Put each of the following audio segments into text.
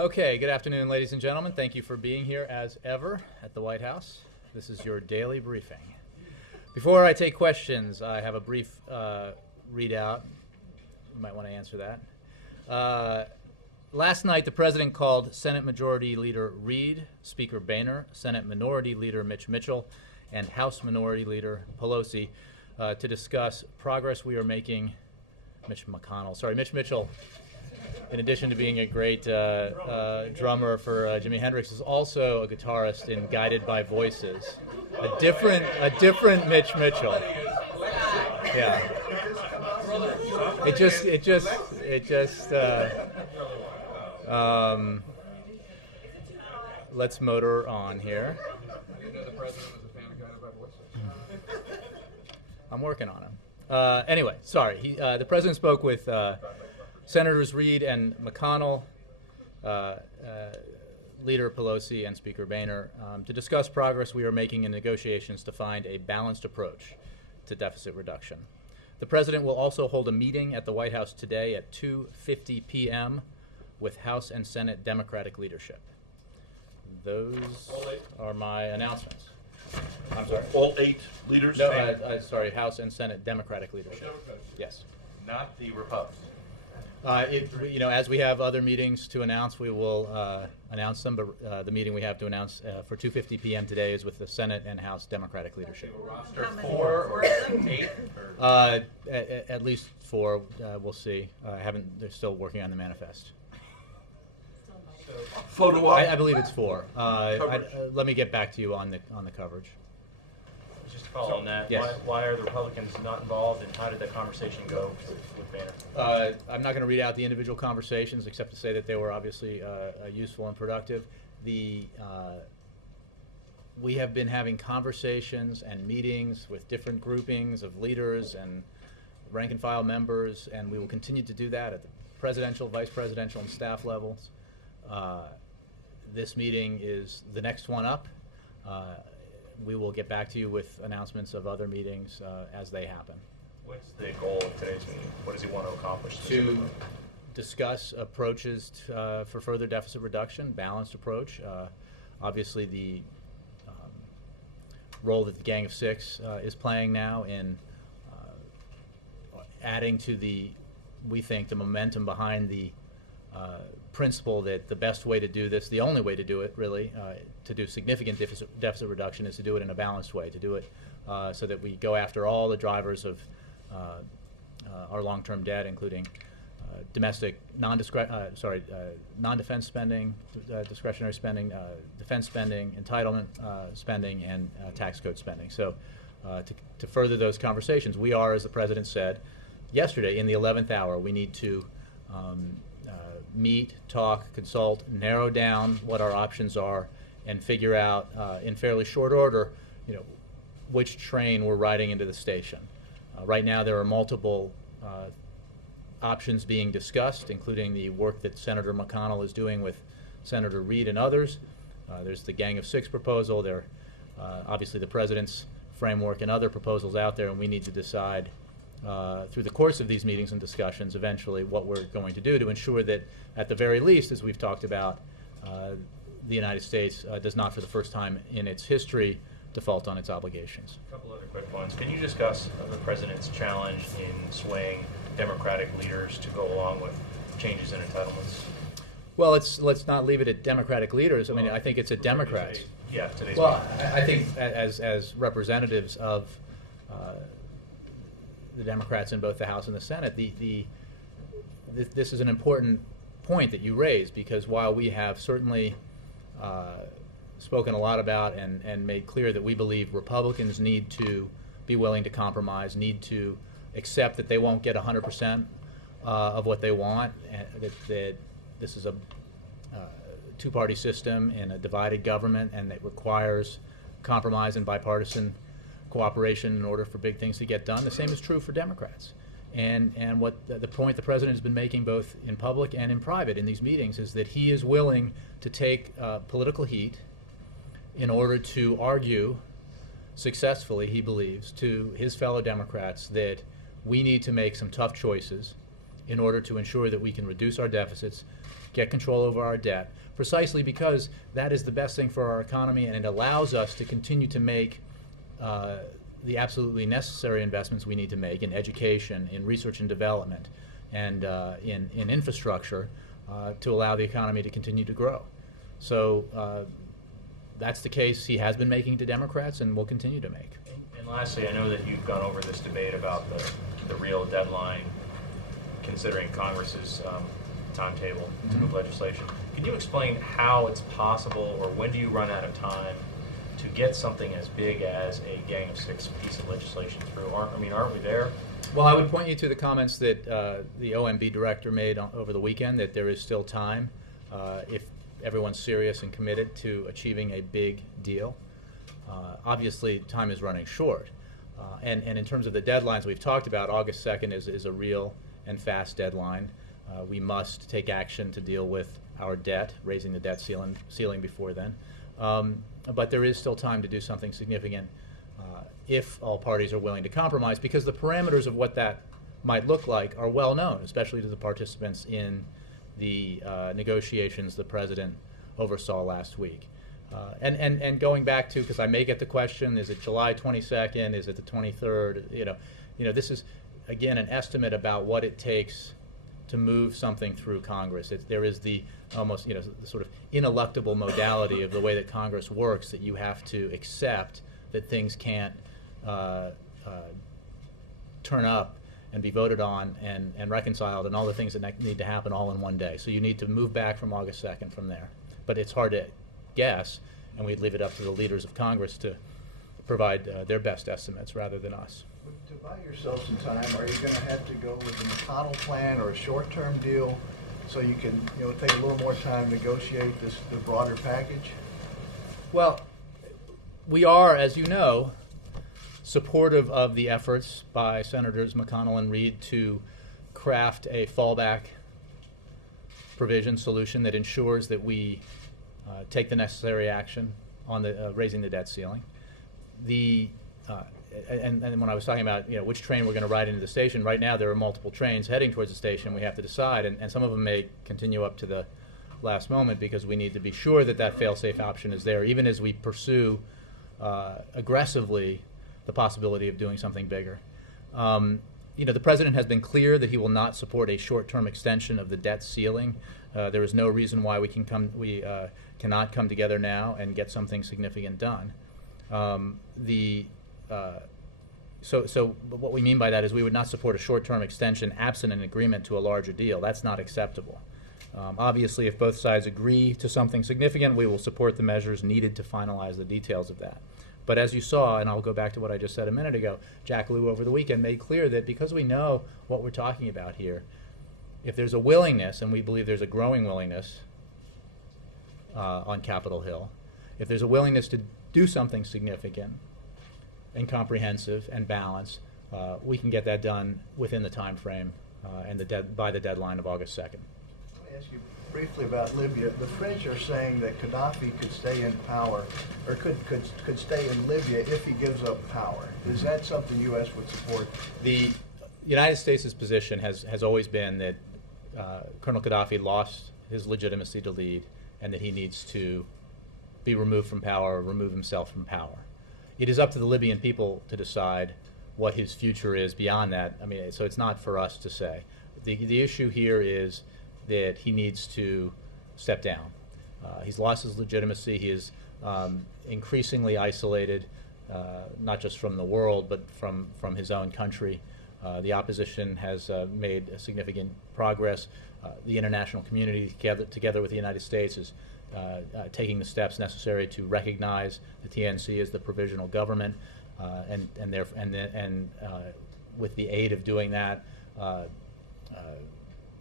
Okay, good afternoon, ladies and gentlemen. Thank you for being here as ever at the White House. This is your daily briefing. Before I take questions, I have a brief readout. You might want to answer that. Last night, the President called Senate Majority Leader Reid, Speaker Boehner, Senate Minority Leader Mitch Mitchell, and House Minority Leader Pelosi to discuss progress we are making. Mitch Mitchell, in addition to being a great drummer for Jimi Hendrix, is also a guitarist in Guided by Voices. A different Mitch Mitchell. Yeah. Let's motor on here. I didn't know the president was a fan of Guided by Voices. I'm working on him. Anyway, sorry. The president spoke with Senators Reid and McConnell, Leader Pelosi, and Speaker Boehner to discuss progress we are making in negotiations to find a balanced approach to deficit reduction. The president will also hold a meeting at the White House today at 2:50 p.m. with House and Senate Democratic leadership. Those are my announcements. I'm sorry? All 8 leaders? No, sorry, House and Senate Democratic leadership. Yes. Not the Republicans. As we have other meetings to announce, we will announce them. But the meeting we have to announce for 2:50 p.m. today is with the Senate and House Democratic leadership. Roster 4 or 8? At least 4. We'll see. They're still working on the manifest. Photo op? I believe it's 4. Let me get back to you on the coverage. Just to follow on that, yes. why are the Republicans not involved, and how did that conversation go with Boehner? I'm not going to read out the individual conversations except to say that they were obviously useful and productive. We have been having conversations and meetings with different groupings of leaders and rank and file members, and we will continue to do that at the presidential, vice presidential, and staff levels. This meeting is the next one up. We will get back to you with announcements of other meetings as they happen. What's the goal of today's meeting? What does he want to accomplish? To discuss approaches for further deficit reduction, balanced approach. Obviously, the role that the Gang of Six is playing now in adding to we think, the momentum behind the principle that the best way to do this, the only way to do it really, to do significant deficit reduction is to do it in a balanced way, to do it so that we go after all the drivers of our long-term debt, including domestic non-defense spending, discretionary spending, defense spending, entitlement spending, and tax code spending. So to further those conversations, we are, as the President said yesterday, in the 11th hour. We need to meet, talk, consult, narrow down what our options are, and figure out in fairly short order, which train we're riding into the station. Right now, there are multiple options being discussed, including the work that Senator McConnell is doing with Senator Reid and others. There's the Gang of Six proposal. There, obviously, the President's framework and other proposals out there, and we need to decide through the course of these meetings and discussions eventually what we're going to do to ensure that, at the very least, as we've talked about, the United States does not, for the first time in its history, default on its obligations. A couple other quick ones. Can you discuss the President's challenge in swaying Democratic leaders to go along with changes in entitlements? Well, let's not leave it at Democratic leaders. I mean, I think it's at Democrats. Today's Well, meeting. I think as representatives of the Democrats in both the House and the Senate, this is an important point that you raised, because while we have certainly spoken a lot about and made clear that we believe Republicans need to be willing to compromise, need to accept that they won't get 100% of what they want, and that this is a two-party system in a divided government, and that requires compromise and bipartisan cooperation in order for big things to get done. The same is true for Democrats. And what the point the President has been making both in public and in private in these meetings is that he is willing to take political heat in order to argue successfully, he believes, to his fellow Democrats that we need to make some tough choices in order to ensure that we can reduce our deficits, get control over our debt, precisely because that is the best thing for our economy, and it allows us to continue to make the absolutely necessary investments we need to make in education, in research and development, and in infrastructure to allow the economy to continue to grow. So that's the case he has been making to Democrats and will continue to make. And lastly, I know that you've gone over this debate about the real deadline, considering Congress's timetable to move legislation. Can you explain how it's possible, or when do you run out of time to get something as big as a Gang of Six piece of legislation through? Aren't we there? Well, I would point you to the comments that the OMB director made over the weekend, that there is still time if everyone's serious and committed to achieving a big deal. Obviously, time is running short. And in terms of the deadlines we've talked about, August 2nd is a real and fast deadline. We must take action to deal with our debt, raising the debt ceiling before then. But there is still time to do something significant if all parties are willing to compromise, because the parameters of what that might look like are well known, especially to the participants in the negotiations the president oversaw last week. And going back to, because I may get the question, is it July 22nd? Is it the 23rd? You know, this is again an estimate about what it takes to move something through Congress. There is the almost, the sort of ineluctable modality of the way that Congress works, that you have to accept that things can't turn up and be voted on and reconciled, and all the things that need to happen all in one day. So you need to move back from August 2nd from there. But it's hard to guess, and we'd leave it up to the leaders of Congress to provide their best estimates rather than us. To buy yourself some time, are you going to have to go with the McConnell plan or a short-term deal so you can, take a little more time to negotiate the broader package? Well, we are, as you know, supportive of the efforts by Senators McConnell and Reid to craft a fallback provision solution that ensures that we take the necessary action on the raising the debt ceiling. And when I was talking about which train we're going to ride into the station, right now there are multiple trains heading towards the station. We have to decide, and some of them may continue up to the last moment, because we need to be sure that that fail-safe option is there, even as we pursue aggressively the possibility of doing something bigger. The president has been clear that he will not support a short-term extension of the debt ceiling. There is no reason why we cannot come together now and get something significant done. So what we mean by that is we would not support a short-term extension absent an agreement to a larger deal. That's not acceptable. Obviously, if both sides agree to something significant, we will support the measures needed to finalize the details of that. But as you saw, and I'll go back to what I just said a minute ago, Jack Lew over the weekend made clear that because we know what we're talking about here, if there's a willingness, and we believe there's a growing willingness on Capitol Hill, if there's a willingness to do something significant and comprehensive and balanced, we can get that done within the time frame and by the deadline of August 2nd. Let me ask you briefly about Libya. The French are saying that Gaddafi could stay in power, or could stay in Libya if he gives up power. Is that something the U.S. would support? The United States' position has always been that Colonel Gaddafi lost his legitimacy to lead, and that he needs to be removed from power, or remove himself from power. It is up to the Libyan people to decide what his future is beyond that. I mean, so it's not for us to say. The issue here is that he needs to step down. He's lost his legitimacy. He is increasingly isolated, not just from the world, but from his own country. The opposition has made significant progress. The international community, together with the United States, is taking the steps necessary to recognize the TNC as the provisional government, and with the aid of doing that,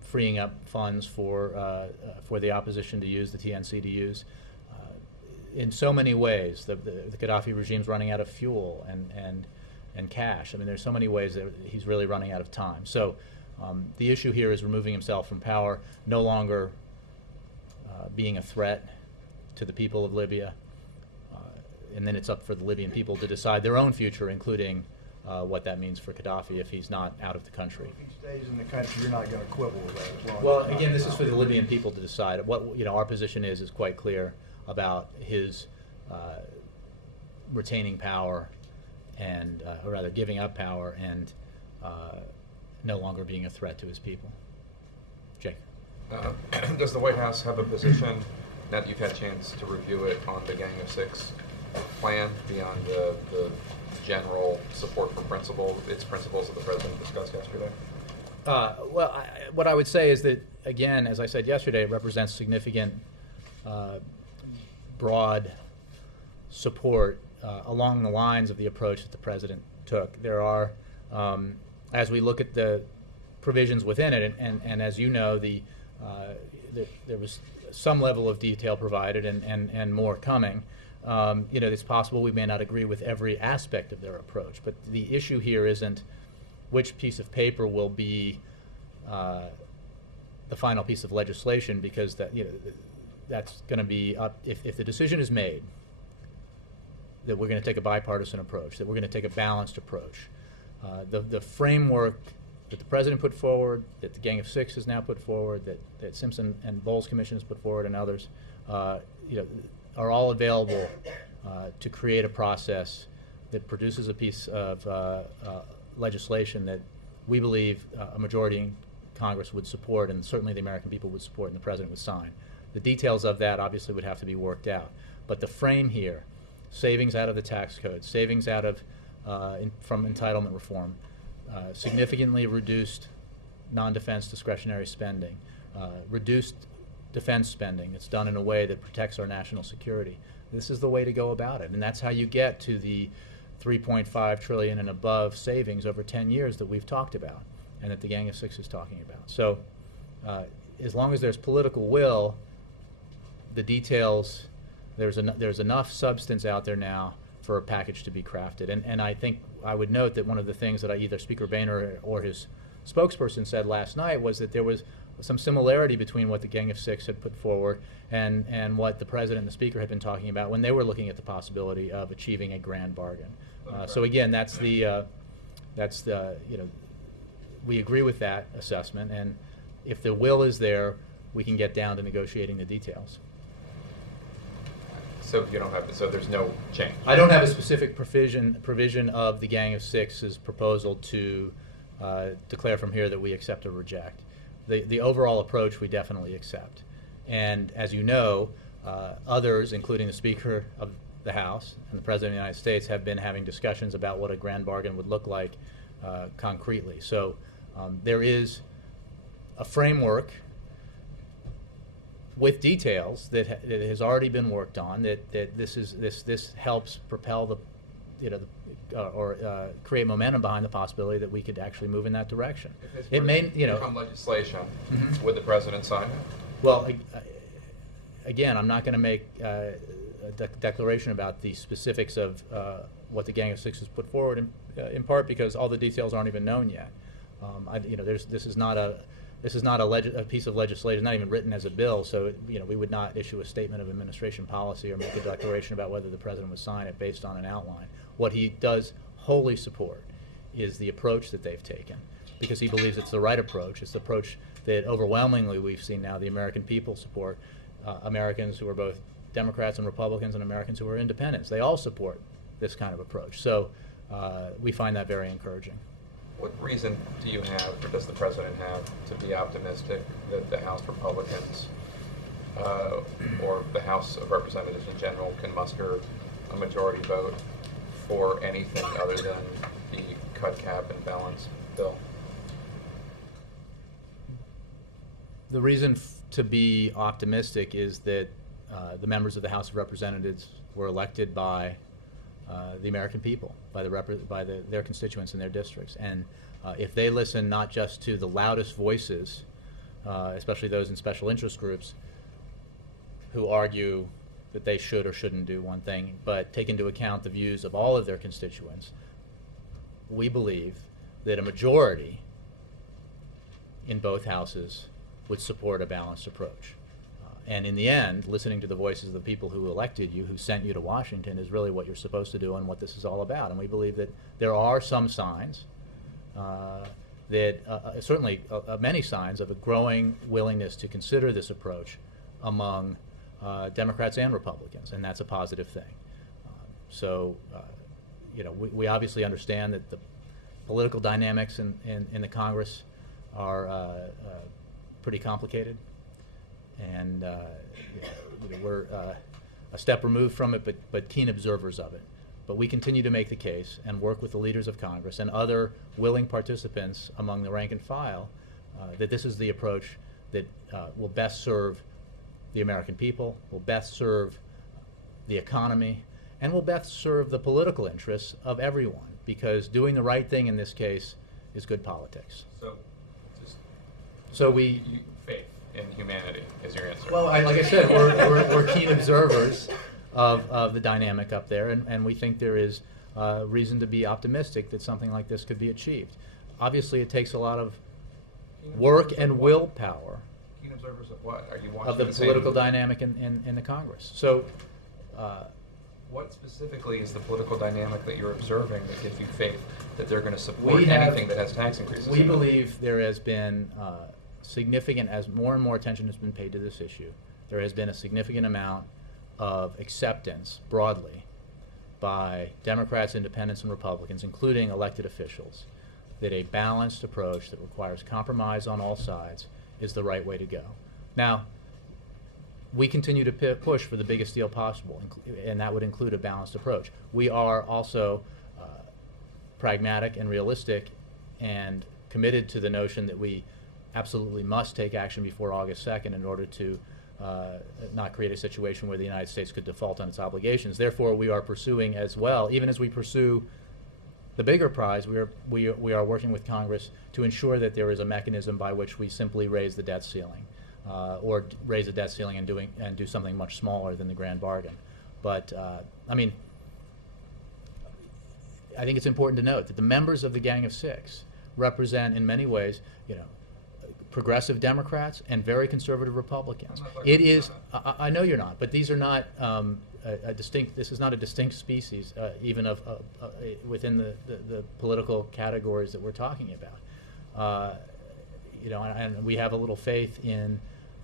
freeing up funds for the opposition to use, the TNC to use. In so many ways, the Gaddafi regime's running out of fuel and cash. I mean, there's so many ways that he's really running out of time. So the issue here is removing himself from power, no longer being a threat to the people of Libya, and then it's up for the Libyan people to decide their own future, including what that means for Gaddafi if he's not out of the country. If he stays in the country, you're not going to quibble with that as long as Well, it's not again, this is for the power. Libyan people to decide. What our position is quite clear about his retaining power and, or rather, giving up power and no longer being a threat to his people. Jake. Does the White House have a position, now that you've had a chance to review it, on the Gang of Six plan beyond the general support for its principles that the President discussed yesterday? Well, what I would say is that, again, as I said yesterday, it represents significant, broad support along the lines of the approach that the President took. There are, as we look at the provisions within it, and as you know, there was some level of detail provided and more coming. It's possible we may not agree with every aspect of their approach, but the issue here isn't which piece of paper will be the final piece of legislation, because that's going to be up if the decision is made that we're going to take a bipartisan approach, that we're going to take a balanced approach. The framework that the President put forward, that the Gang of Six has now put forward, that Simpson and Bowles Commission has put forward, and others, are all available to create a process that produces a piece of legislation that we believe a majority in Congress would support, and certainly the American people would support, and the President would sign. The details of that obviously would have to be worked out. But the frame here, savings out of the tax code, savings out of from entitlement reform, significantly reduced non-defense discretionary spending, reduced defense spending that's done in a way that protects our national security. This is the way to go about it, and that's how you get to the $3.5 trillion and above savings over 10 years that we've talked about and that the Gang of Six is talking about. So as long as there's political will, the details, there's enough substance out there now for a package to be crafted. And I think I would note that one of the things that either Speaker Boehner or his spokesperson said last night was that there was some similarity between what the Gang of Six had put forward and what the President and the Speaker had been talking about when they were looking at the possibility of achieving a grand bargain. So again, that's the we agree with that assessment, and if the will is there, we can get down to negotiating the details. So you don't have, so there's no change? I don't have a specific provision of the Gang of Six's proposal to declare from here that we accept or reject. The overall approach we definitely accept. And as you know, others, including the Speaker of the House and the President of the United States, have been having discussions about what a grand bargain would look like concretely. So there is a framework with details that has already been worked on. That this helps propel or create momentum behind the possibility that we could actually move in that direction. If It may, become legislation, Mhm. would the President sign it? Well, again, I'm not going to make a declaration about the specifics of what the Gang of Six has put forward, in part because all the details aren't even known yet. This is not a piece of legislation, not even written as a bill, so we would not issue a statement of administration policy or make a declaration about whether the President would sign it based on an outline. What he does wholly support is the approach that they've taken, because he believes it's the right approach. It's the approach that overwhelmingly we've seen now the American people support, Americans who are both Democrats and Republicans and Americans who are independents. They all support this kind of approach. So we find that very encouraging. What reason do you have, or does the President have, to be optimistic that the House Republicans or the House of Representatives in general can muster a majority vote for anything other than the cut, cap, and balance bill? The reason to be optimistic is that the members of the House of Representatives were elected by the American people, by their constituents in their districts. And if they listen not just to the loudest voices, especially those in special interest groups, who argue that they should or shouldn't do one thing, but take into account the views of all of their constituents, we believe that a majority in both houses would support a balanced approach. And in the end, listening to the voices of the people who elected you, who sent you to Washington, is really what you're supposed to do and what this is all about. And we believe that there are some signs, certainly many signs of a growing willingness to consider this approach among Democrats and Republicans, and that's a positive thing. We obviously understand that the political dynamics in the Congress are pretty complicated. And we're a step removed from it, but keen observers of it. But we continue to make the case and work with the leaders of Congress and other willing participants among the rank and file that this is the approach that will best serve the American people, will best serve the economy, and will best serve the political interests of everyone, because doing the right thing in this case is good politics. Faith in humanity is your answer. Well, like I said, we're keen observers of the dynamic up there, and we think there is reason to be optimistic that something like this could be achieved. Obviously, it takes a lot of work and willpower Keen observers of what? Are you watching of the political dynamic in the Congress. So, what specifically is the political dynamic that you're observing that gives you faith that they're going to support We have- anything that has tax increases? we in it? believe there has been significant, as more and more attention has been paid to this issue, there has been a significant amount of acceptance broadly by Democrats, Independents, and Republicans, including elected officials, that a balanced approach that requires compromise on all sides is the right way to go. Now, we continue to push for the biggest deal possible, and that would include a balanced approach. We are also pragmatic and realistic and committed to the notion that we absolutely must take action before August 2nd in order to not create a situation where the United States could default on its obligations. Therefore, we are pursuing as well, even as we pursue the bigger prize, we are working with Congress to ensure that there is a mechanism by which we simply raise the debt ceiling, or raise the debt ceiling and do something much smaller than the grand bargain. But I think it's important to note that the members of the Gang of Six represent, in many ways, progressive Democrats and very conservative Republicans. I'm not talking It about is. that. I know you're not, but these are not a distinct. This is not a distinct species, even of within the political categories that we're talking about. And we have a little faith in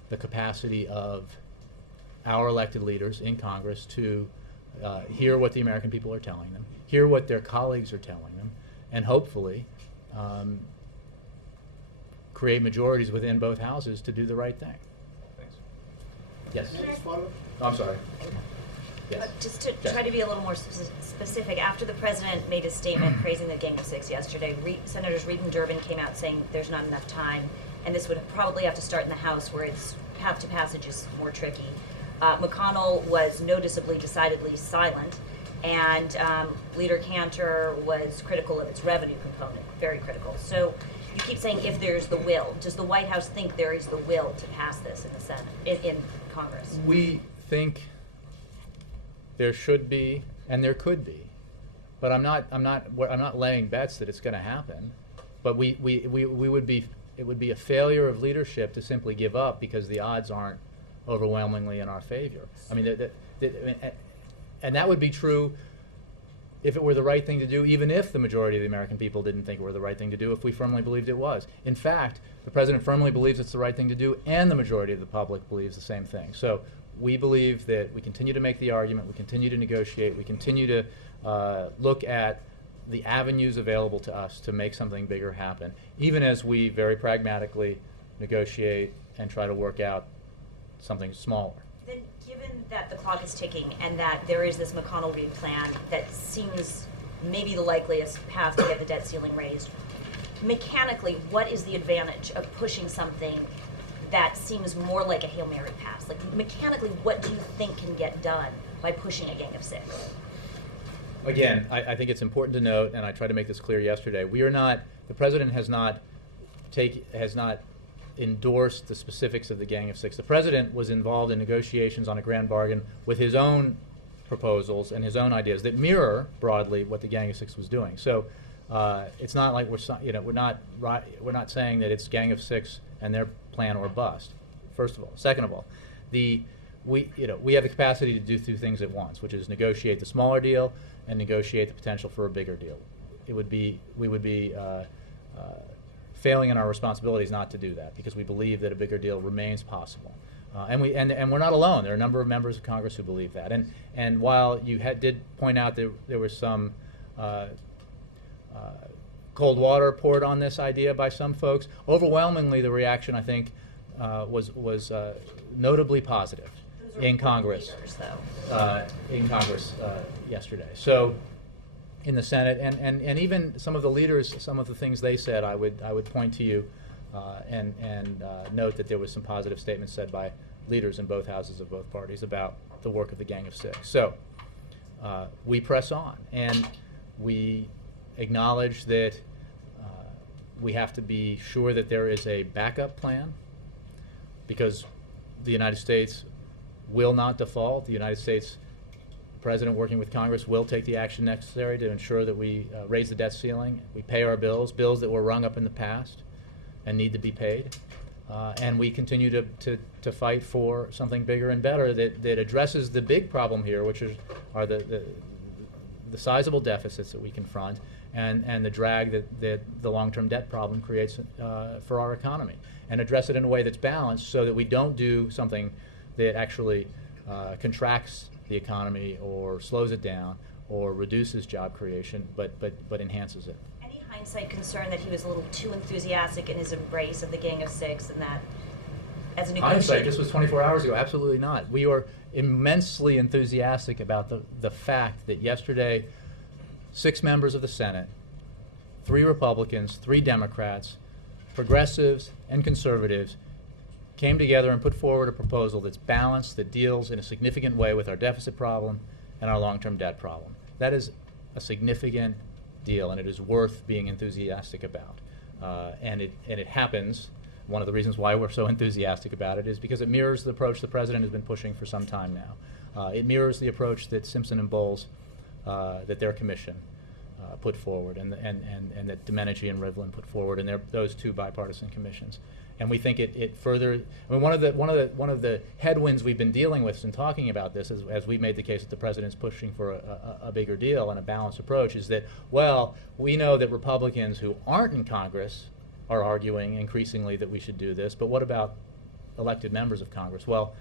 the capacity of our elected leaders in Congress to hear what the American people are telling them, hear what their colleagues are telling them, and hopefully create majorities within both houses to do the right thing. Thanks. Yes. Can I just follow? I'm sorry. Yes. Just to Yes. try to be a little more specific, after the president made a statement praising the Gang of Six yesterday, Senators Reid and Durbin came out saying there's not enough time, and this would probably have to start in the House where its path to passage is more tricky. McConnell was noticeably, decidedly silent, and Leader Cantor was critical of its revenue component, very critical. So you keep saying if there's the will. Does the White House think there is the will to pass this in the Senate, in Congress? We think there should be and there could be, but I'm not laying bets that it's going to happen. But we would be, it would be a failure of leadership to simply give up because the odds aren't overwhelmingly in our favor. And that would be true if it were the right thing to do, even if the majority of the American people didn't think it were the right thing to do, if we firmly believed it was. In fact, the president firmly believes it's the right thing to do, and the majority of the public believes the same thing. So we believe that we continue to make the argument, we continue to negotiate, we continue to look at the avenues available to us to make something bigger happen, even as we very pragmatically negotiate and try to work out something smaller. Then, given that the clock is ticking and that there is this McConnell-Reid plan that seems maybe the likeliest path to get the debt ceiling raised, mechanically, what is the advantage of pushing something that seems more like a Hail Mary pass? Like, mechanically, what do you think can get done by pushing a Gang of Six? Again, I think it's important to note, and I tried to make this clear yesterday, we are not, the president has not endorsed the specifics of the Gang of Six. The president was involved in negotiations on a grand bargain with his own proposals and his own ideas that mirror broadly what the Gang of Six was doing. So it's not like we're not saying that it's Gang of Six and their plan or bust. First of all, second of all, We have the capacity to do two things at once, which is negotiate the smaller deal and negotiate the potential for a bigger deal. We would be failing in our responsibilities not to do that, because we believe that a bigger deal remains possible. And we're not alone. There are a number of members of Congress who believe that. And while you did point out that there was some cold water poured on this idea by some folks, overwhelmingly the reaction, I think, was notably positive in Congress. In Congress yesterday. So in the Senate, and even some of the leaders, some of the things they said, I would point to you and note that there was some positive statements said by leaders in both houses of both parties about the work of the Gang of Six. So we press on, and we acknowledge that we have to be sure that there is a backup plan, because the United States will not default. The United States President, working with Congress, will take the action necessary to ensure that we raise the debt ceiling, we pay our bills that were rung up in the past and need to be paid, and we continue to fight for something bigger and better that addresses the big problem here, which are the sizable deficits that we confront and the drag that the long-term debt problem creates for our economy, and address it in a way that's balanced so that we don't do something that actually contracts the economy or slows it down or reduces job creation, but enhances it. Any hindsight concern that he was a little too enthusiastic in his embrace of the Gang of Six, and that as a negotiator? Hindsight, this was 24 hours ago. Absolutely not. We were immensely enthusiastic about the fact that yesterday 6 members of the Senate, 3 Republicans, 3 Democrats, progressives and conservatives, came together and put forward a proposal that's balanced, that deals in a significant way with our deficit problem and our long-term debt problem. That is a significant deal, and it is worth being enthusiastic about. And it happens. One of the reasons why we're so enthusiastic about it is because it mirrors the approach the President has been pushing for some time now. It mirrors the approach that Simpson and Bowles, that their commission put forward, and that Domenici and Rivlin put forward, and those 2 bipartisan commissions. And we think it further. I mean, one of the headwinds we've been dealing with in talking about this, as we made the case that the President's pushing for a bigger deal and a balanced approach, is that, well, we know that Republicans who aren't in Congress are arguing increasingly that we should do this, but what about elected members of Congress? Well,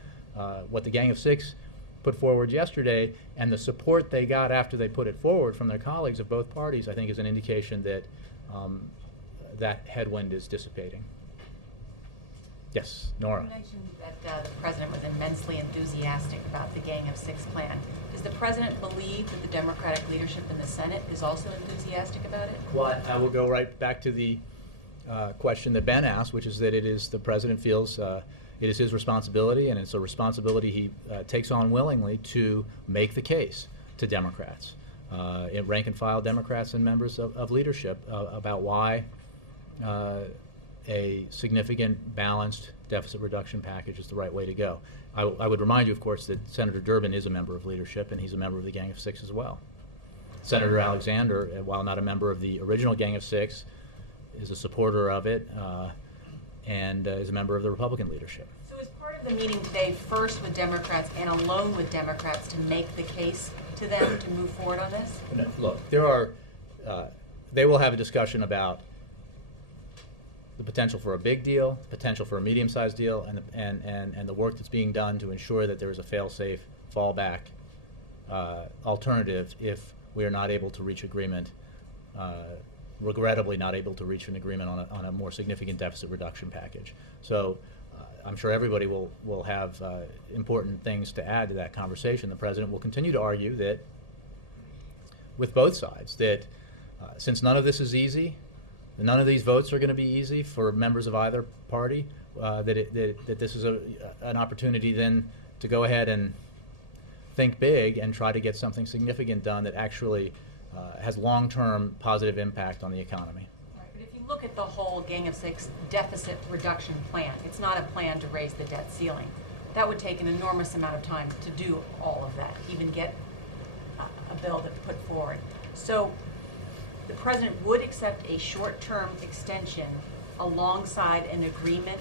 what the Gang of Six put forward yesterday, and the support they got after they put it forward from their colleagues of both parties, I think is an indication that that headwind is dissipating. Yes, Nora. You mentioned that the President was immensely enthusiastic about the Gang of Six plan. Does the President believe that the Democratic leadership in the Senate is also enthusiastic about it? Well, I will go right back to the question that Ben asked, which is that the President feels it is his responsibility, and it's a responsibility he takes on willingly, to make the case to Democrats, rank and file Democrats and members of leadership about why a significant balanced deficit reduction package is the right way to go. I would remind you, of course, that Senator Durbin is a member of leadership, and he's a member of the Gang of Six as well. Senator Alexander, while not a member of the original Gang of Six, is a supporter of it and is a member of the Republican leadership. So is part of the meeting today first with Democrats and alone with Democrats to make the case to them to move forward on this? No, look, they will have a discussion about the potential for a big deal, potential for a medium-sized deal, and the work that's being done to ensure that there is a fail-safe fallback alternative if we are not able to reach agreement, regrettably not able to reach an agreement on a more significant deficit reduction package. So I'm sure everybody will have important things to add to that conversation. The President will continue to argue that, with both sides, that since none of this is easy, none of these votes are going to be easy for members of either party, that this is an opportunity then to go ahead and think big and try to get something significant done that actually has long-term positive impact on the economy. Right, but if you look at the whole Gang of Six deficit reduction plan, it's not a plan to raise the debt ceiling. That would take an enormous amount of time to do all of that, even get a bill that's put forward. So the President would accept a short-term extension alongside an agreement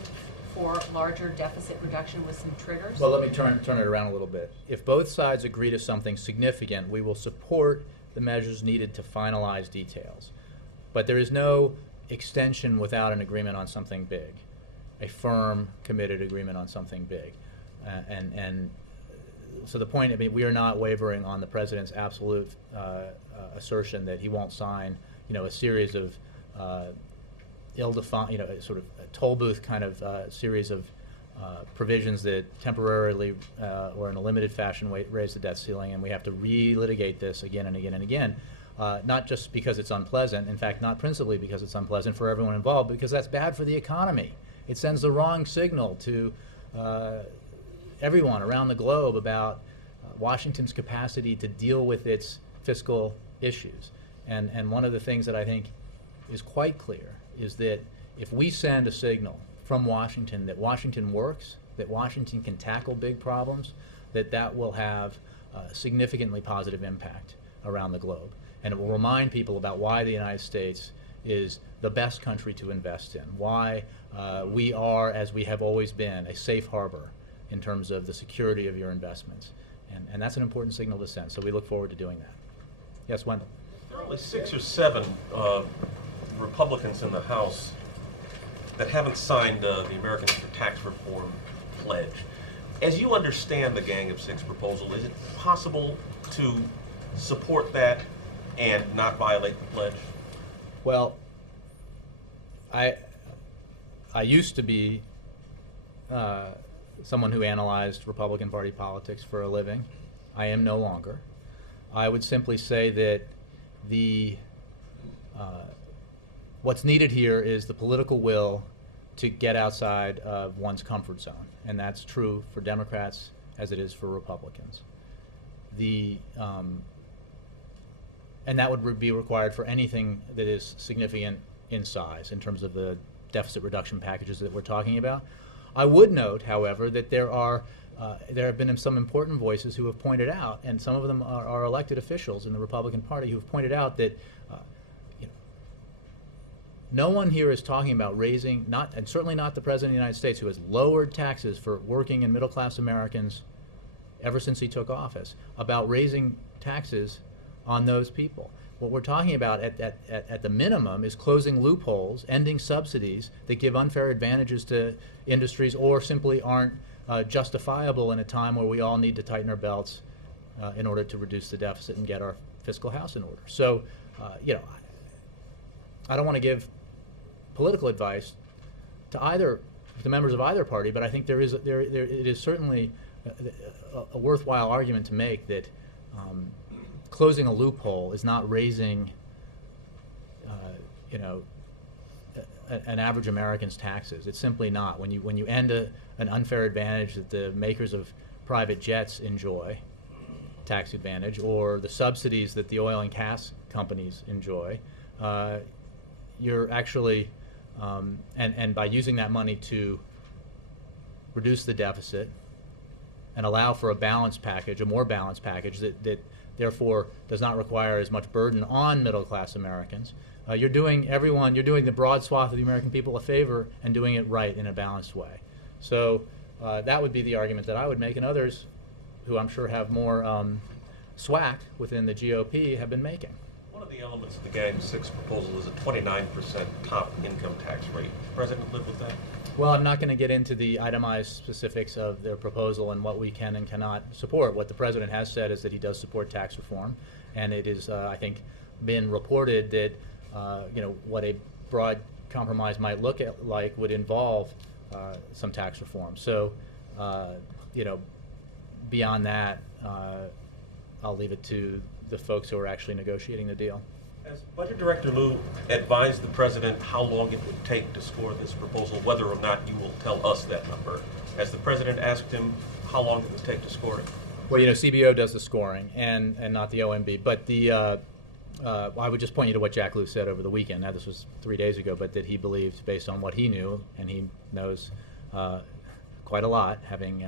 for larger deficit reduction with some triggers? Well, let me turn it around a little bit. If both sides agree to something significant, we will support the measures needed to finalize details. But there is no extension without an agreement on something big, a firm, committed agreement on something big. And so the point, I mean, we are not wavering on the president's absolute assertion that he won't sign, a series of ill-defined, sort of a toll booth kind of series of provisions that temporarily or in a limited fashion raise the debt ceiling, and we have to relitigate this again and again and again. Not just because it's unpleasant, in fact, not principally because it's unpleasant for everyone involved, because that's bad for the economy. It sends the wrong signal to everyone around the globe about Washington's capacity to deal with its fiscal issues. And one of the things that I think is quite clear is that if we send a signal from Washington that Washington works, that Washington can tackle big problems, that will have a significantly positive impact around the globe. And it will remind people about why the United States is the best country to invest in, why we are, as we have always been, a safe harbor in terms of the security of your investments. And that's an important signal to send, so we look forward to doing that. Yes, Wendell? There are only 6 or 7 Republicans in the House that haven't signed the Americans for Tax Reform pledge. As you understand the Gang of Six proposal, is it possible to support that and not violate the pledge? Well, I used to be someone who analyzed Republican Party politics for a living. I am no longer. I would simply say that what's needed here is the political will to get outside of one's comfort zone, and that's true for Democrats as it is for Republicans. And that would be required for anything that is significant in size in terms of the deficit reduction packages that we're talking about. I would note, however, that there have been some important voices who have pointed out, and some of them are elected officials in the Republican Party who have pointed out that no one here is talking about raising, and certainly not the President of the United States, who has lowered taxes for working and middle-class Americans ever since he took office, about raising taxes on those people. What we're talking about at the minimum is closing loopholes, ending subsidies that give unfair advantages to industries or simply aren't justifiable in a time where we all need to tighten our belts in order to reduce the deficit and get our fiscal house in order. So, I don't want to give political advice to members of either party, but I think it is certainly a worthwhile argument to make that closing a loophole is not raising, an average American's taxes. It's simply not. When you end an unfair advantage that the makers of private jets enjoy, tax advantage, or the subsidies that the oil and gas companies enjoy, you're actually, and by using that money to reduce the deficit and allow for a balanced package, a more balanced package that therefore does not require as much burden on middle-class Americans, you're doing the broad swath of the American people a favor and doing it right in a balanced way. So that would be the argument that I would make, and others who I'm sure have more SWAC within the GOP have been making. One of the elements of the Gang of Six proposal is a 29% top income tax rate. Does the President live with that? Well, I'm not going to get into the itemized specifics of their proposal and what we can and cannot support. What the President has said is that he does support tax reform, and it is, I think, been reported that what a broad compromise might look like would involve some tax reform. So, beyond that, I'll leave it to the folks who are actually negotiating the deal. Has Budget Director Liu advised the President how long it would take to score this proposal, whether or not you will tell us that number? Has the President asked him how long it would take to score it? Well, CBO does the scoring and not the OMB. But I would just point you to what Jack Liu said over the weekend. Now, this was 3 days ago, but that he believed, based on what he knew, and he knows quite a lot, having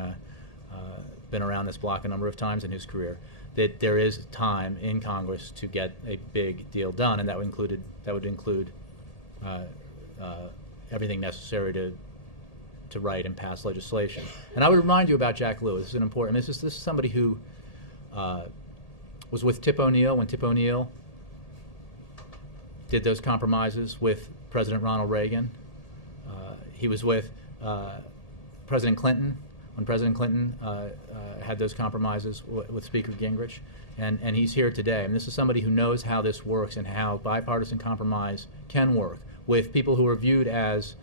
been around this block a number of times in his career, that there is time in Congress to get a big deal done, and that would include everything necessary to to write and pass legislation. And I would remind you about Jack Lewis. This is an important. This is somebody who was with Tip O'Neill when Tip O'Neill did those compromises with President Ronald Reagan. He was with President Clinton when President Clinton had those compromises with Speaker Gingrich. And he's here today. And this is somebody who knows how this works and how bipartisan compromise can work with people who are viewed as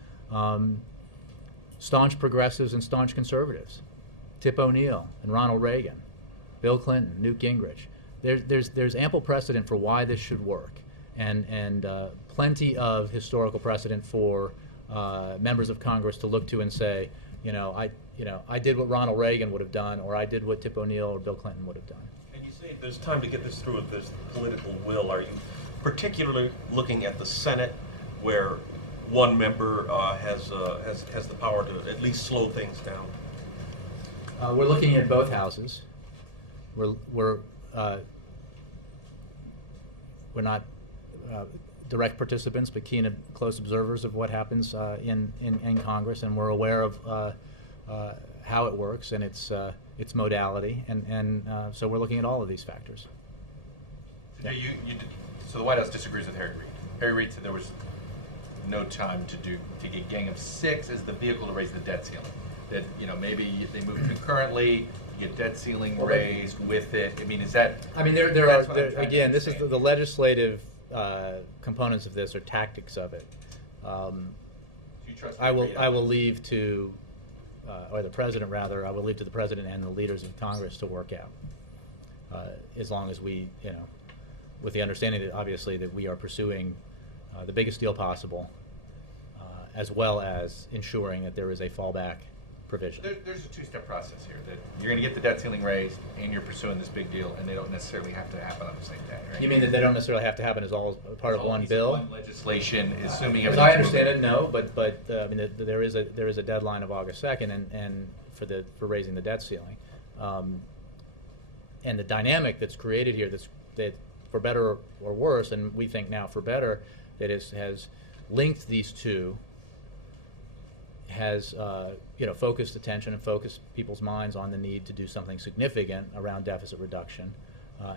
staunch progressives and staunch conservatives. Tip O'Neill and Ronald Reagan, Bill Clinton, Newt Gingrich. There's ample precedent for why this should work, and plenty of historical precedent for members of Congress to look to and say, I did what Ronald Reagan would have done, or I did what Tip O'Neill or Bill Clinton would have done. And you say there's time to get this through if there's political will. Are you particularly looking at the Senate, where one member has the power to at least slow things down? We're looking at both houses. We're not direct participants, but keen and close observers of what happens in Congress, and we're aware of how it works and its modality, and so we're looking at all of these factors. So, so the White House disagrees with Harry Reid. Harry Reid said there was no time to get Gang of Six as the vehicle to raise the debt ceiling. That maybe they move concurrently, you get debt ceiling raised with it. I mean, is that? I mean, there are again. This is the legislative components of this, or tactics of it. You trust I will leave to, or the president rather. I will leave to the president and the leaders of Congress to work out. As long as we, with the understanding that obviously that we are pursuing the biggest deal possible, as well as ensuring that there is a fallback provision. There's a two-step process here. That you're going to get the debt ceiling raised, and you're pursuing this big deal, and they don't necessarily have to happen on the same day, right? You mean that they don't necessarily have to happen as all part of one bill? One legislation, assuming as I understand it, no. But I mean, there is a deadline of August 2nd, and for raising the debt ceiling, and the dynamic that's created here, that for better or worse, and we think now for better, that has linked these two, has focused attention and focused people's minds on the need to do something significant around deficit reduction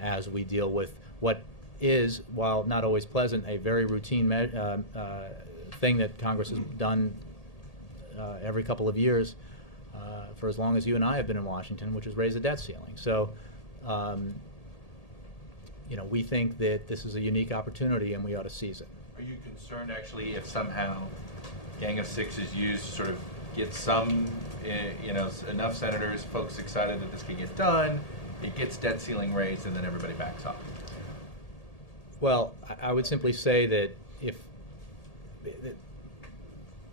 as we deal with what is, while not always pleasant, a very routine thing that Congress has done every couple of years for as long as you and I have been in Washington, which is raise the debt ceiling. So we think that this is a unique opportunity and we ought to seize it. Are you concerned actually if somehow Gang of Six is used to sort of get some, enough senators, folks excited that this can get done, it gets debt ceiling raised, and then everybody backs off? Well, I would simply say that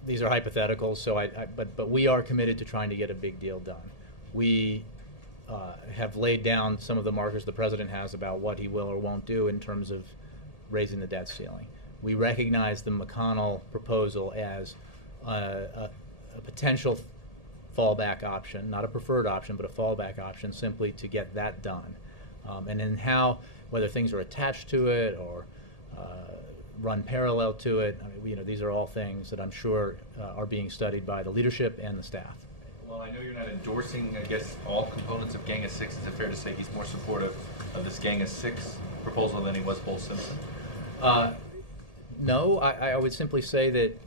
these are hypotheticals, so but we are committed to trying to get a big deal done. We have laid down some of the markers the president has about what he will or won't do in terms of raising the debt ceiling. We recognize the McConnell proposal as a potential fallback option, not a preferred option, but a fallback option, simply to get that done. And then whether things are attached to it or run parallel to it, these are all things that I'm sure are being studied by the leadership and the staff. Well, I know you're not endorsing, I guess, all components of Gang of Six. Is it fair to say he's more supportive of this Gang of Six proposal than he was Bowles-Simpson? No, I would simply say that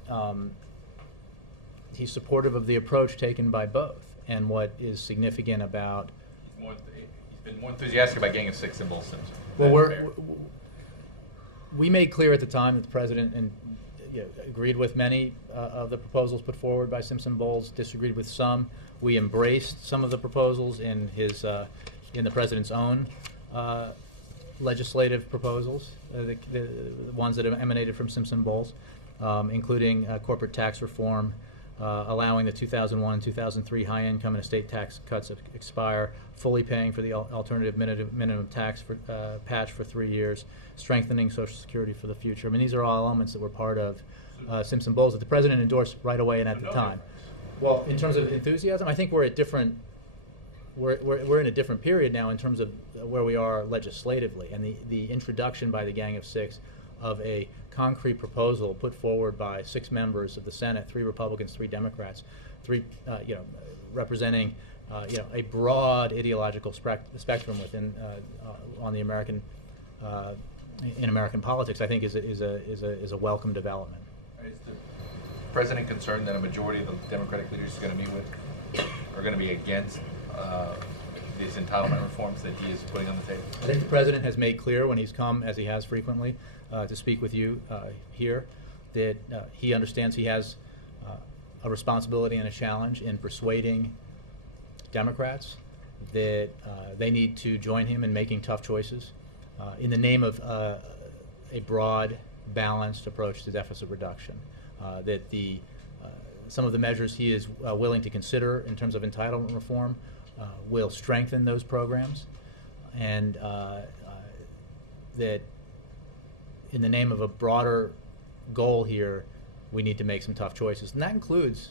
he's supportive of the approach taken by both. And what is significant about... He's been more enthusiastic about Gang of Six than Bowles-Simpson. Well, we made clear at the time that the president agreed with many of the proposals put forward by Simpson-Bowles, disagreed with some. We embraced some of the proposals in the president's own legislative proposals, the ones that have emanated from Simpson-Bowles, including corporate tax reform, allowing the 2001 and 2003 high-income and estate tax cuts to expire, fully paying for the alternative minimum tax patch for 3 years, strengthening Social Security for the future. I mean, these are all elements that were part of Simpson-Bowles that the president endorsed right away and at the time. Well, in terms of enthusiasm, I think we're at different. We're in a different period now in terms of where we are legislatively, and the introduction by the Gang of Six of a concrete proposal put forward by 6 members of the Senate, 3 Republicans, 3 Democrats, representing a broad ideological spectrum within on the American in American politics, I think is a welcome development. Is the president concerned that a majority of the Democratic leaders he's going to meet with are going to be against these entitlement reforms that he is putting on the table? I think the president has made clear when he's come, as he has frequently, to speak with you here, that he understands he has a responsibility and a challenge in persuading Democrats that they need to join him in making tough choices in the name of a broad, balanced approach to deficit reduction. That some of the measures he is willing to consider in terms of entitlement reform will strengthen those programs, and that in the name of a broader goal here, we need to make some tough choices. And that includes,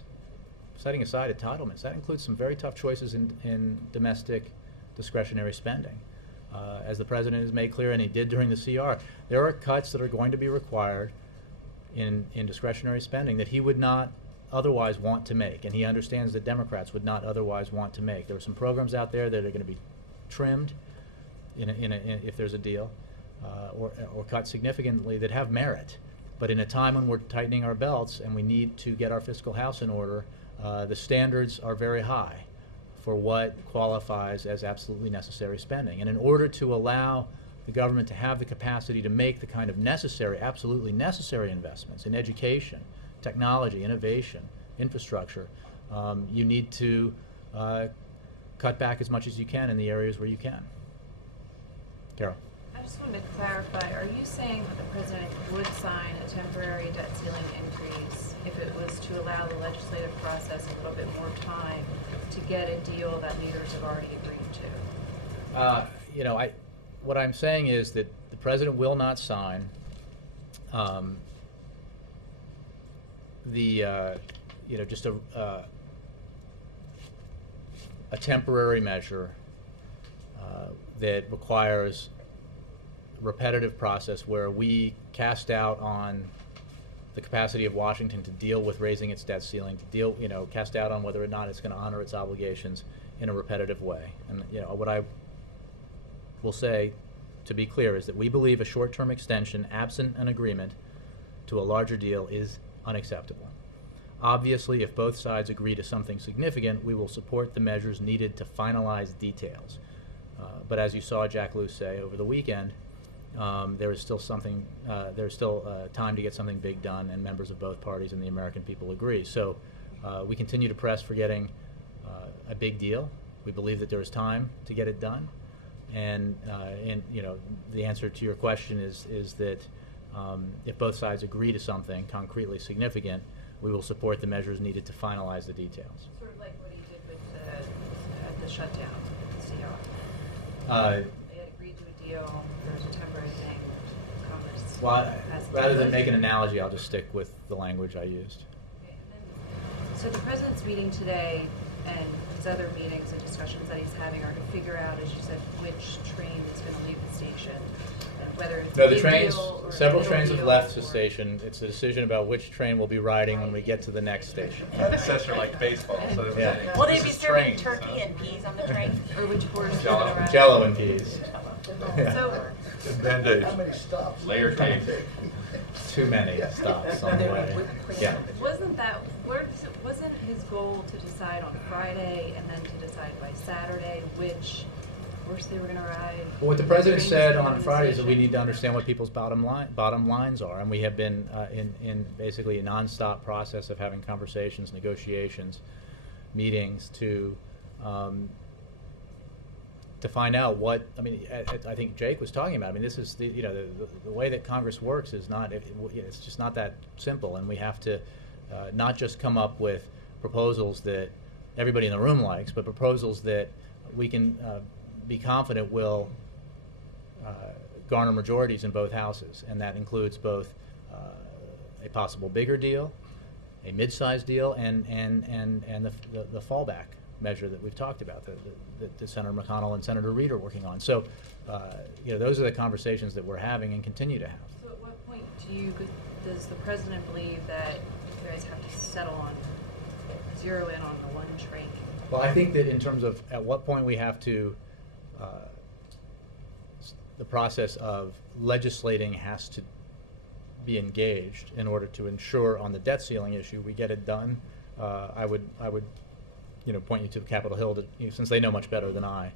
setting aside entitlements, that includes some very tough choices in domestic discretionary spending. As the president has made clear, and he did during the CR, there are cuts that are going to be required in discretionary spending that he would not otherwise want to make, and he understands that Democrats would not otherwise want to make. There are some programs out there that are going to be trimmed if there's a deal, or cut significantly that have merit. But in a time when we're tightening our belts and we need to get our fiscal house in order, the standards are very high for what qualifies as absolutely necessary spending. And in order to allow the government to have the capacity to make the kind of necessary, absolutely necessary investments in education, technology, innovation, infrastructure, you need to cut back as much as you can in the areas where you can. Carol. I just wanted to clarify, are you saying that the president would sign a temporary debt ceiling increase if it was to allow the legislative process a little bit more time to get a deal that leaders have already agreed to? What I'm saying is that the president will not sign just a temporary measure that requires repetitive process where we cast out on the capacity of Washington to deal with raising its debt ceiling, to cast out on whether or not it's going to honor its obligations in a repetitive way. And what I will say, to be clear, is that we believe a short-term extension, absent an agreement to a larger deal, is unacceptable. Obviously, if both sides agree to something significant, we will support the measures needed to finalize details. But as you saw Jack Lew say over the weekend, there is still time to get something big done, and members of both parties and the American people agree. So we continue to press for getting a big deal. We believe that there is time to get it done, and the answer to your question is that if both sides agree to something concretely significant, we will support the measures needed to finalize the details. Sort of like what he did with the shutdown, the CR. They had agreed to a deal. There was a temporary thing. Congress. Well, rather than make an analogy, I'll just stick with the language I used. Okay, so the president's meeting today and his other meetings and discussions that he's having are to figure out, as you said, which train is going to leave the station, and whether it's No, a the big trains, deal or a several little trains have deal left the or- station. It's a decision about which train we'll be riding when we get to the next station. Predecessor like baseball. So it was Yeah. like, Will they this be is serving trains, turkey huh? and peas on the train? Or which horse is Jello. going to ride. Jello and peas. Yeah. So, Band-Aid. How many stops? Layer cake. Too many stops on the way. Yeah. wasn't his goal to decide on Friday and then to decide by Saturday which horse they were going to ride? Well, what the president Trains said going on the Friday is that we station? need to understand what people's bottom lines are, and we have been in basically a nonstop process of having conversations, negotiations, meetings to find out what, I mean, I think Jake was talking about. I mean, this is the way that Congress works is not, it's just not that simple, and we have to not just come up with proposals that everybody in the room likes, but proposals that we can be confident will garner majorities in both houses, and that includes both a possible bigger deal, a mid-sized deal, and the fallback measure that we've talked about, that Senator McConnell and Senator Reid are working on. So, those are the conversations that we're having and continue to have. So at what point does the president believe that you guys have to settle on zero in on the one train. Well, I think that in terms of at what point we have to, the process of legislating has to be engaged in order to ensure on the debt ceiling issue we get it done. I would point you to Capitol Hill since they know much better than I,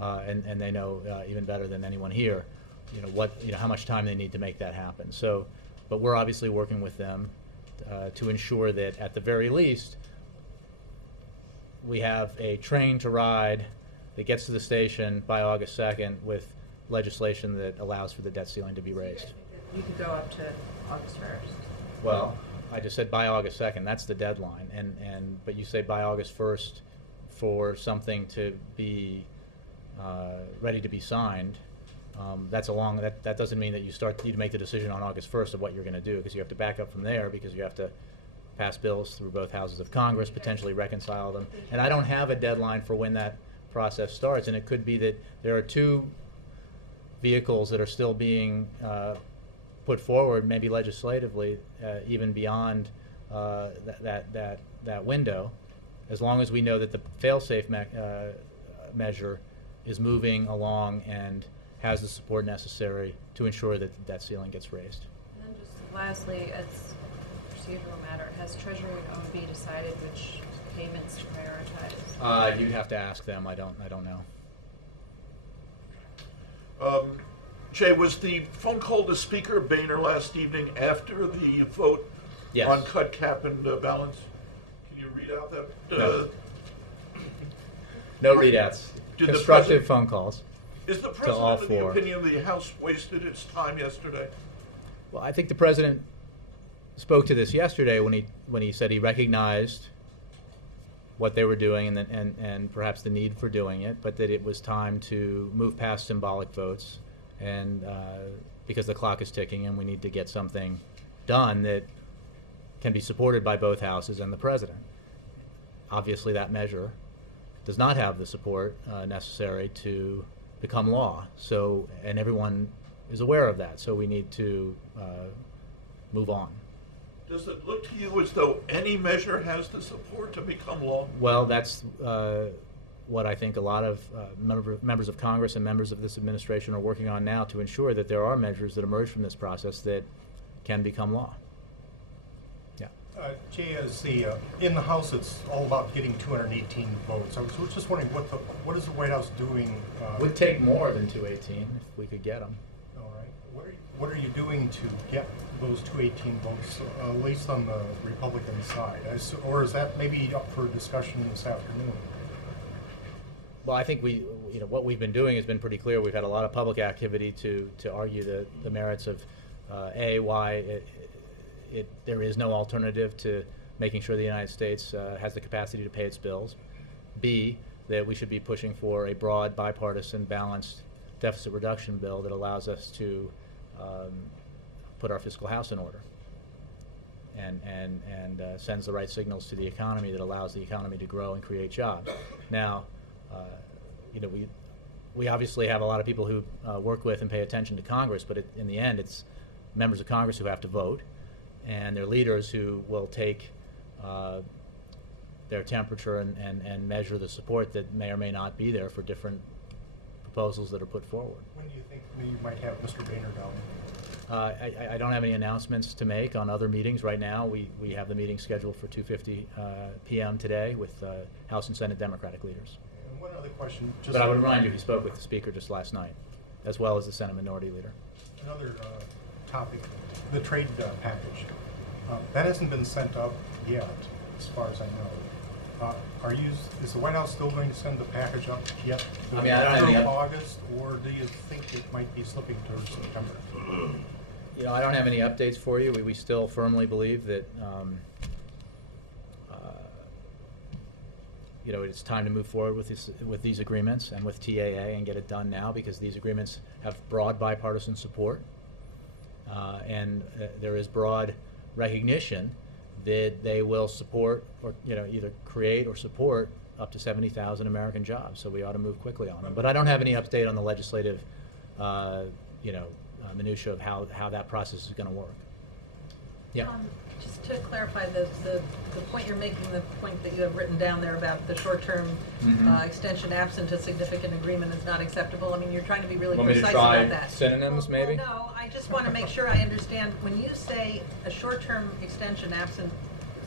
and they know even better than anyone here, how much time they need to make that happen. So, but we're obviously working with them to ensure that at the very least we have a train to ride that gets to the station by August 2nd with legislation that allows for the debt ceiling to be raised. You could go up to August 1st. Well, I just said by August 2nd. That's the deadline, but you say by August 1st for something to be ready to be signed. That's a long. That doesn't mean that you need to make the decision on August 1st of what you're going to do, because you have to back up from there, because you have to pass bills through both houses of Congress, potentially reconcile them, and I don't have a deadline for when that process starts. And it could be that there are two vehicles that are still being put forward, maybe legislatively, even beyond that window, as long as we know that the fail-safe measure is moving along and has the support necessary to ensure that the debt ceiling gets raised. And then just lastly, as a procedural matter, has Treasury and OMB decided which payments to prioritize? You'd have to ask them. I don't know. Jay, was the phone call to Speaker Boehner last evening after the vote Yes. on cut, cap, and balance? Can you read out that? No. No readouts. Did the Constructive president- phone calls. Is the To all President of the four. opinion the House wasted its time yesterday? Well, I think the President spoke to this yesterday when he said he recognized what they were doing and perhaps the need for doing it, but that it was time to move past symbolic votes, and because the clock is ticking and we need to get something done that can be supported by both houses and the President. Obviously, that measure does not have the support necessary to become law. So, and everyone is aware of that. So we need to move on. Does it look to you as though any measure has the support to become law? Well, that's what I think a lot of members of Congress and members of this administration are working on now, to ensure that there are measures that emerge from this process that can become law. Yeah. Jay, as in the House, it's all about getting 218 votes. I was just wondering what is the White House doing? Would take more than 218 if we could get them. All right. What are you doing to get those 218 votes, at least on the Republican side? Or is that maybe up for discussion this afternoon? Well, I think what we've been doing has been pretty clear. We've had a lot of public activity to argue the merits of why there is no alternative to making sure the United States has the capacity to pay its bills. B, that we should be pushing for a broad, bipartisan, balanced deficit reduction bill that allows us to put our fiscal house in order and sends the right signals to the economy that allows the economy to grow and create jobs. Now, we obviously have a lot of people who work with and pay attention to Congress, but in the end, it's members of Congress who have to vote, and their leaders who will take their temperature and measure the support that may or may not be there for different proposals that are put forward. When do you think you might have Mr. Boehner down? I don't have any announcements to make on other meetings right now. We have the meeting scheduled for 2:50 p.m. today with House and Senate Democratic leaders. And one other question. But I would remind you, he spoke with the Speaker just last night, as well as the Senate Minority Leader. Another topic, the trade package. That hasn't been sent up yet, as far as I know. Is the White House still going to send the package up yet? I mean, I don't have any August, or do you think it might be slipping towards September? I don't have any updates for you. We still firmly believe that it's time to move forward with these agreements and with TAA and get it done now, because these agreements have broad bipartisan support, and there is broad recognition that they will support or either create or support up to 70,000 American jobs. So we ought to move quickly on them. But I don't have any update on the legislative minutia of how that process is going to work. Yeah. Just to clarify, the point you're making, the point that you have written down there about the short-term extension absent a significant agreement is not acceptable. I mean, you're trying to be really Want me to precise try about that. synonyms, maybe? Well, no, I just want to make sure I understand. When you say a short-term extension absent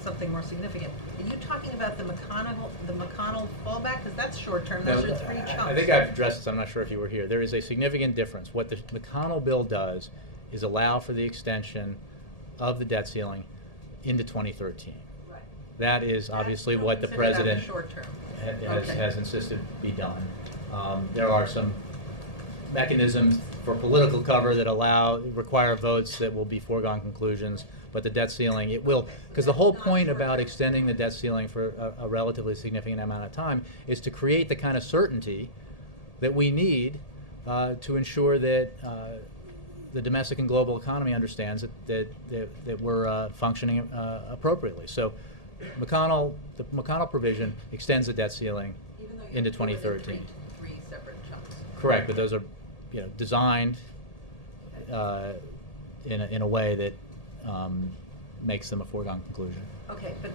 something more significant, are you talking about the McConnell fallback? Because that's short-term. Those No, are three chunks. I think I've addressed this. I'm not sure if you were here. There is a significant difference. What the McConnell bill does is allow for the extension of the debt ceiling into 2013. Right. That is obviously Don't what the consider that president short-term. has insisted be done. There are some mechanisms for political cover that require votes that will be foregone conclusions, but the debt ceiling, it will, because the whole point about extending the debt ceiling for a relatively significant amount of time is to create the kind of certainty that we need to ensure that the domestic and global economy understands that we're functioning appropriately. So the McConnell provision extends the debt ceiling Even though into you're doing it in 2013. three separate chunks. Correct, but those are, designed in a way that makes them a foregone conclusion. Okay, but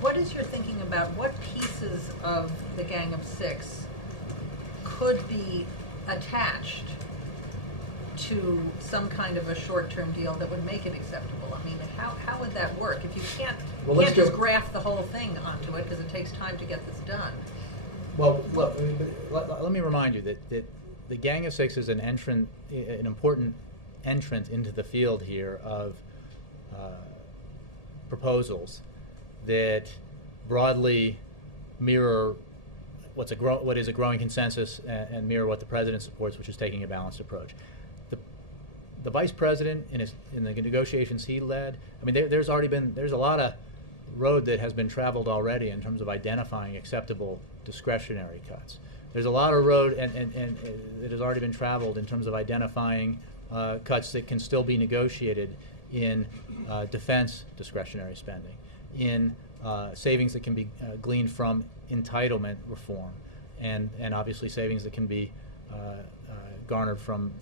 what is your thinking about what pieces of the Gang of Six could be attached to some kind of a short-term deal that would make it acceptable? I mean, how would that work? If you can't, Well, let's just go- graft the whole thing onto it because it takes time to get this done. Well, look, let me remind you that the Gang of Six is an important entrant into the field here of proposals that broadly mirror what is a growing consensus and mirror what the president supports, which is taking a balanced approach. The vice president in the negotiations he led, I mean, there's a lot of road that has been traveled already in terms of identifying acceptable discretionary cuts. There's a lot of road and that has already been traveled in terms of identifying cuts that can still be negotiated in defense discretionary spending, in savings that can be gleaned from entitlement reform, and obviously savings that can be garnered from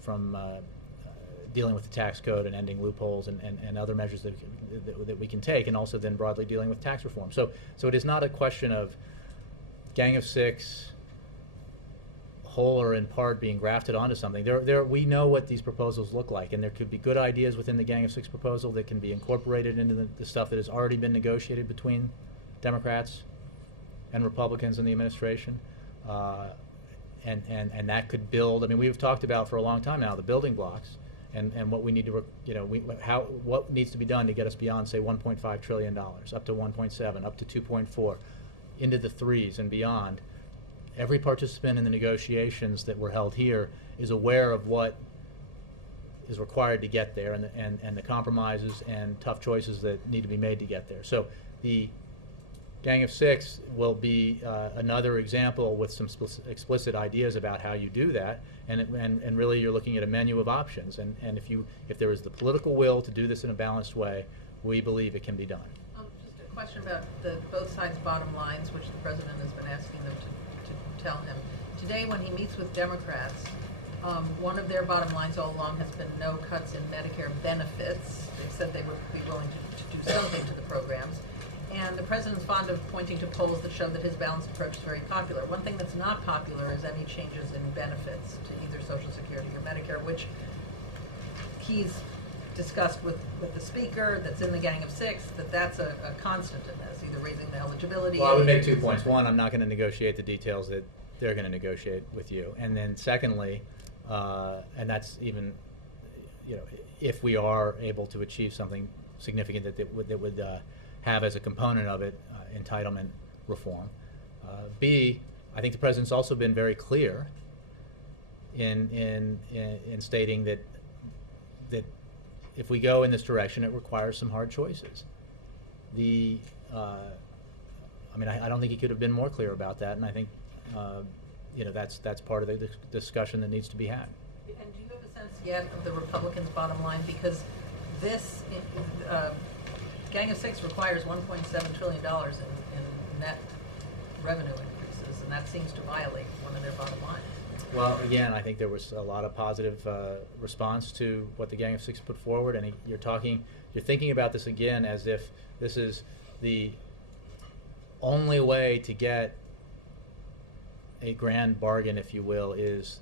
dealing with the tax code and ending loopholes and other measures that we can take, and also then broadly dealing with tax reform. So it is not a question of Gang of Six, whole or in part, being grafted onto something. We know what these proposals look like, and there could be good ideas within the Gang of Six proposal that can be incorporated into the stuff that has already been negotiated between Democrats and Republicans in the administration, and that could build. I mean, we've talked about for a long time now the building blocks and what we need to, what needs to be done to get us beyond, say, $1.5 trillion, up to 1.7, up to 2.4, into the threes and beyond. Every participant in the negotiations that were held here is aware of what is required to get there, and the compromises and tough choices that need to be made to get there. So the Gang of Six will be another example with some explicit ideas about how you do that, and really you're looking at a menu of options. And if there is the political will to do this in a balanced way, we believe it can be done. Just a question about both sides' bottom lines, which the president has been asking them to tell him. Today, when he meets with Democrats, one of their bottom lines all along has been no cuts in Medicare benefits. They said they would be willing to do something to the programs. And the president's fond of pointing to polls that show that his balanced approach is very popular. One thing that's not popular is any changes in benefits to either Social Security or Medicare, which he's discussed with the speaker that's in the Gang of Six, that's a constant in this, either raising the eligibility. Well, I would make 2 points. One, I'm not going to negotiate the details that they're going to negotiate with you. And then secondly, and that's even, if we are able to achieve something significant that would have as a component of it entitlement reform. B, I think the president's also been very clear in stating that if we go in this direction, it requires some hard choices. I don't think he could have been more clear about that, and I think that's part of the discussion that needs to be had. And do you have a sense yet of the Republicans' bottom line? Because this Gang of Six requires $1.7 trillion in net revenue increases, and that seems to violate one of their bottom lines. Well, again, I think there was a lot of positive response to what the Gang of Six put forward, and you're thinking about this again as if this is the only way to get a grand bargain, if you will, is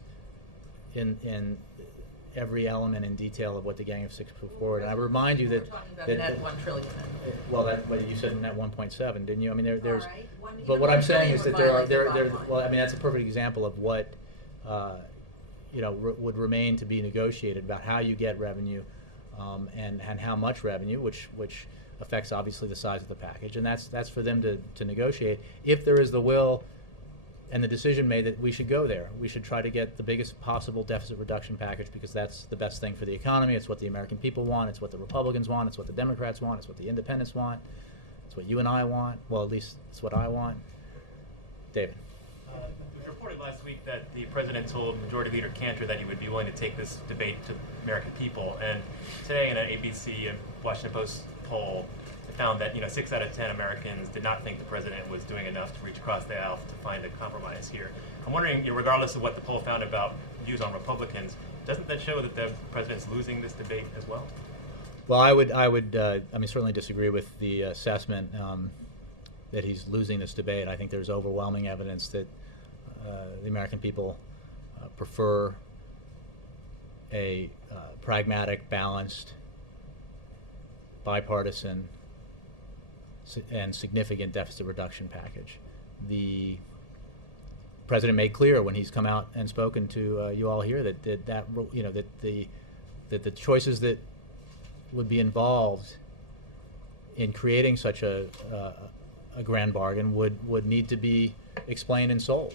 in every element and detail of what the Gang of Six put forward. And I remind you that We're talking about net 1 trillion. but you said net 1.7, didn't you? I mean, there's. All right. But what I'm saying is that there would violate the bottom line. well, I mean, that's a perfect example of what would remain to be negotiated about how you get revenue, and how much revenue, which affects obviously the size of the package, and that's for them to negotiate. If there is the will and the decision made that we should go there, we should try to get the biggest possible deficit reduction package, because that's the best thing for the economy. It's what the American people want. It's what the Republicans want. It's what the Democrats want. It's what the independents want. It's what you and I want. Well, at least it's what I want. David. It was reported last week that the president told Majority Leader Cantor that he would be willing to take this debate to American people. And today, in an ABC and Washington Post poll, it found that 6 out of 10 Americans did not think the president was doing enough to reach across the aisle to find a compromise here. I'm wondering, regardless of what the poll found about views on Republicans, doesn't that show that the president's losing this debate as well? Well, I would certainly disagree with the assessment that he's losing this debate. I think there's overwhelming evidence that the American people prefer a pragmatic, balanced, bipartisan, and significant deficit reduction package. The president made clear when he's come out and spoken to you all here that the choices that would be involved in creating such a grand bargain would need to be explained and sold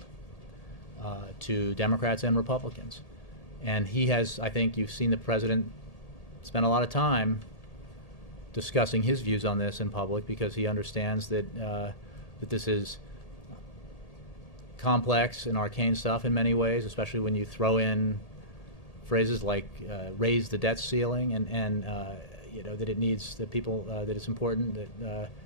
to Democrats and Republicans. And he has, I think you've seen the president spend a lot of time discussing his views on this in public, because he understands that this is complex and arcane stuff in many ways, especially when you throw in phrases like raise the debt ceiling, and that it needs that people that it's important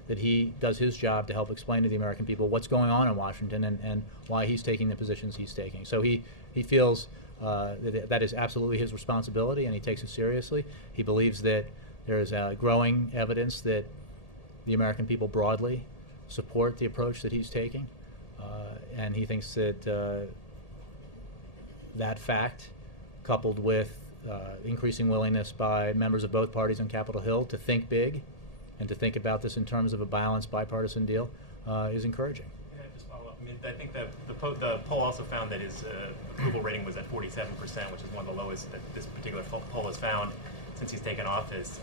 that he does his job to help explain to the American people what's going on in Washington and why he's taking the positions he's taking. So he feels that is absolutely his responsibility, and he takes it seriously. He believes that there is growing evidence that the American people broadly support the approach that he's taking, and he thinks that that fact, coupled with increasing willingness by members of both parties on Capitol Hill to think big and to think about this in terms of a balanced bipartisan deal, is encouraging. Yeah, just follow up. I mean, I think the poll also found that his approval rating was at 47%, which is one of the lowest that this particular poll has found since he's taken office.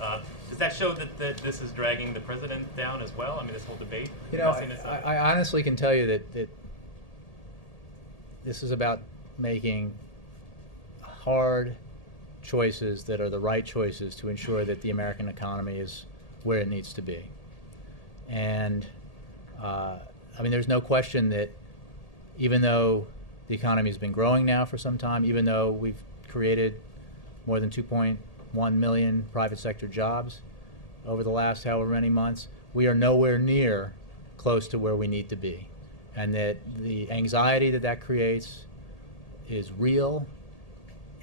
Does that show that this is dragging the president down as well? I mean, this whole debate? I honestly can tell you that this is about making hard choices that are the right choices to ensure that the American economy is where it needs to be. And there's no question that even though the economy has been growing now for some time, even though we've created more than 2.1 million private sector jobs over the last however many months, we are nowhere near close to where we need to be. And that the anxiety that creates is real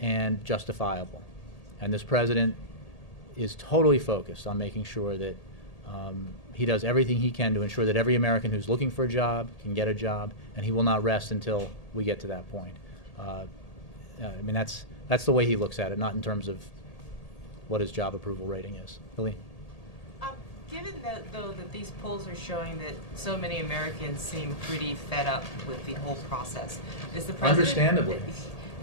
and justifiable. And this president is totally focused on making sure that he does everything he can to ensure that every American who's looking for a job can get a job, and he will not rest until we get to that point. That's the way he looks at it, not in terms of what his job approval rating is. Helene? Given that these polls are showing that so many Americans seem pretty fed up with the whole process, is the president... Understandably.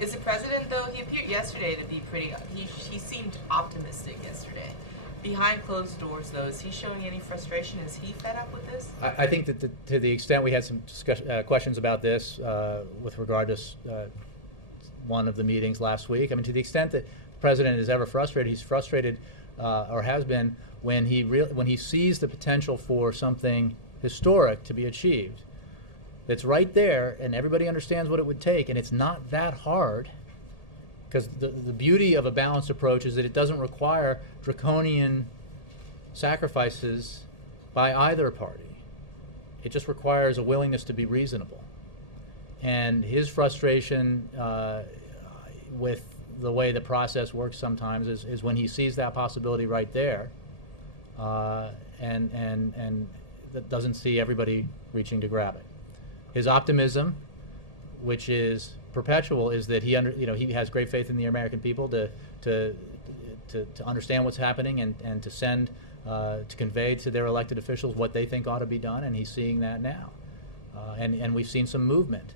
Is the president, though, he appeared yesterday to be pretty... He seemed optimistic yesterday. Behind closed doors, though, is he showing any frustration? Is he fed up with this? I think that to the extent we had some questions about this with regard to one of the meetings last week, to the extent that the president is ever frustrated, he's frustrated or has been when he sees the potential for something historic to be achieved. It's right there, and everybody understands what it would take, and it's not that hard, because the beauty of a balanced approach is that it doesn't require draconian sacrifices by either party. It just requires a willingness to be reasonable. And his frustration with the way the process works sometimes is when he sees that possibility right there, and that doesn't see everybody reaching to grab it. His optimism, which is perpetual, is that he has great faith in the American people to understand what's happening and to send to convey to their elected officials what they think ought to be done, and he's seeing that now. And we've seen some movement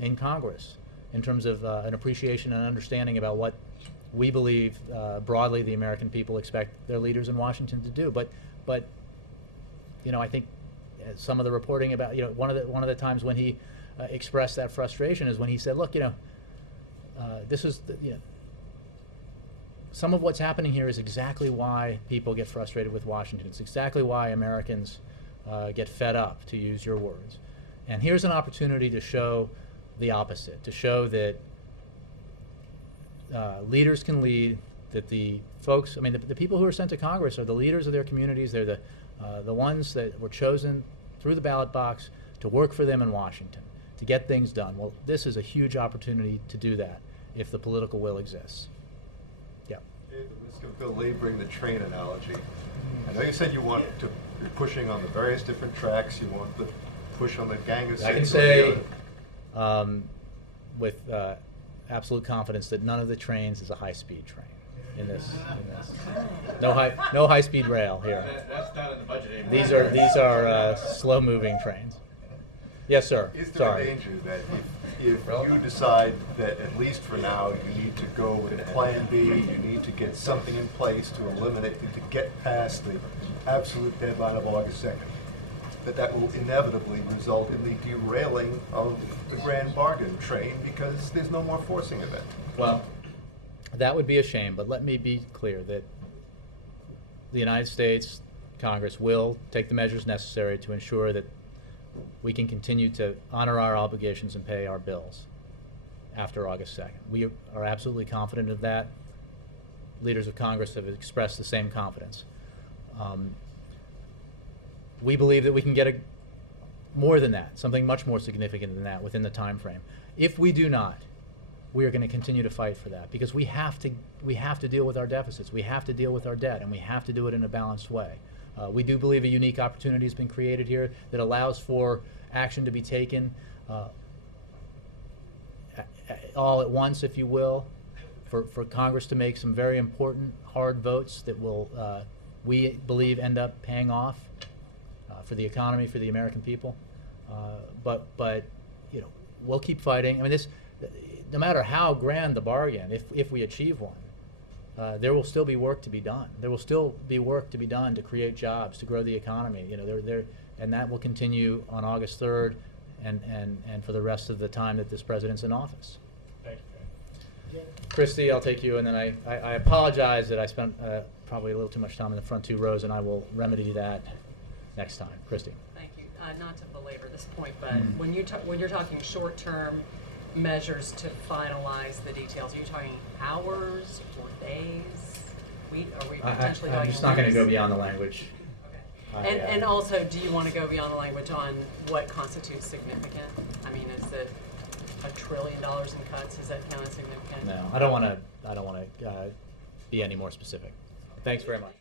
in Congress in terms of an appreciation and understanding about what we believe broadly the American people expect their leaders in Washington to do. But I think some of the reporting about one of the times when he expressed that frustration is when he said, "Look, this is some of what's happening here is exactly why people get frustrated with Washington. It's exactly why Americans get fed up, to use your words. And here's an opportunity to show the opposite, to show that leaders can lead, that the folks, the people who are sent to Congress are the leaders of their communities. They're the ones that were chosen through the ballot box to work for them in Washington, to get things done. Well, this is a huge opportunity to do that if the political will exists." Yeah. At the risk of belaboring the train analogy, I know you said you're pushing on the various different tracks. You want the push on the Gang of Six. I can say with absolute confidence that none of the trains is a high-speed train in this. No high-speed rail here. That's not in the budget anymore. These are slow-moving trains. Yes, sir. Is there a danger that if you decide that at least for now you need to go with Plan B, you need to get something in place to eliminate, to get past the absolute deadline of August 2nd, that will inevitably result in the derailing of the grand bargain train because there's no more forcing of it? Well, that would be a shame, but let me be clear that the United States Congress will take the measures necessary to ensure that we can continue to honor our obligations and pay our bills after August 2nd. We are absolutely confident of that. Leaders of Congress have expressed the same confidence. We believe that we can get more than that, something much more significant than that within the time frame. If we do not, we are going to continue to fight for that because we have to deal with our deficits, we have to deal with our debt, and we have to do it in a balanced way. We do believe a unique opportunity has been created here that allows for action to be taken all at once, if you will, for Congress to make some very important, hard votes that will, we believe, end up paying off for the economy, for the American people. But we'll keep fighting. No matter how grand the bargain, if we achieve one, there will still be work to be done. There will still be work to be done to create jobs, to grow the economy. And that will continue on August 3rd and for the rest of the time that this president's in office. Thank you. Christy, I'll take you, and then I apologize that I spent probably a little too much time in the front two rows, and I will remedy that next time. Christy. Thank you. Not to belabor this point, but when you're talking short-term measures to finalize the details, are you talking hours or days? Are we potentially I'm just not going to go beyond the language. Okay. And also, do you want to go beyond the language on what constitutes significant? Is it $1 trillion in cuts? Does that count as significant? No, I don't want to be any more specific. Thanks very much.